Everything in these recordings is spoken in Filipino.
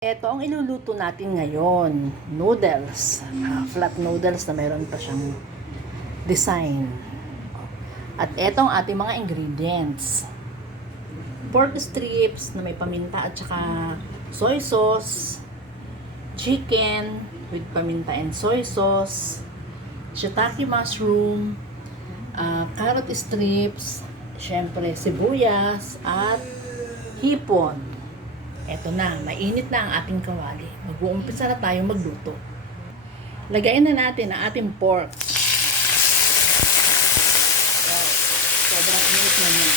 Ito ang iluluto natin ngayon, noodles, flat noodles na mayroon pa siyang design. At ito ang ating mga ingredients. Pork strips na may paminta at saka soy sauce, chicken with paminta and soy sauce, shiitake mushroom, carrot strips, syempre sibuyas at hipon. Eto na, mainit na ang ating kawali. Mag-uumpisa na tayong magluto. Lagayin na natin ang ating pork. Wow, sobrang init na niya.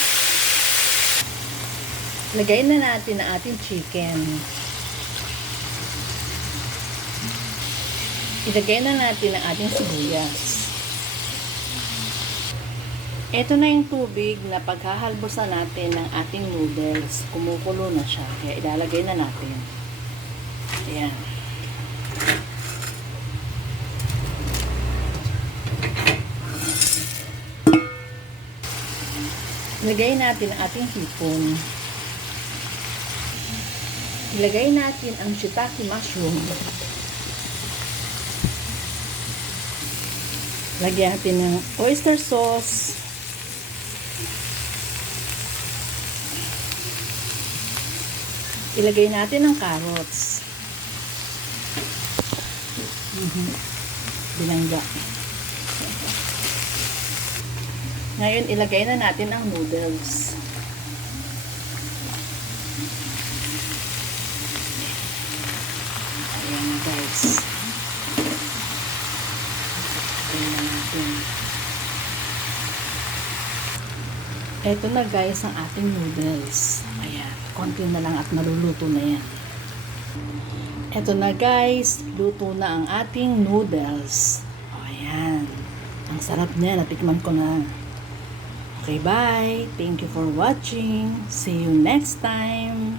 Lagayin na natin ang ating chicken. Ilagay na natin ang ating sibuyas. Ito na yung tubig na paghahalbosan natin ng ating noodles. Kumukulo na siya. Kaya ilalagay na natin. Ayan. Ilagay natin ang ating hipon. Ilagay natin ang shiitake mushroom. Lagyan natin ng oyster sauce. Ilagay natin ang carrots. Bilangga. Ngayon, ilagay na natin ang noodles. Ayan na guys. Ilagay na natin. Ito na guys ang ating noodles. Ayan. Konti na lang at maluluto na yan. Ito na guys, luto na ang ating noodles. Ayan. Ang sarap niya, natikman ko na. Okay, bye. Thank you for watching. See you next time.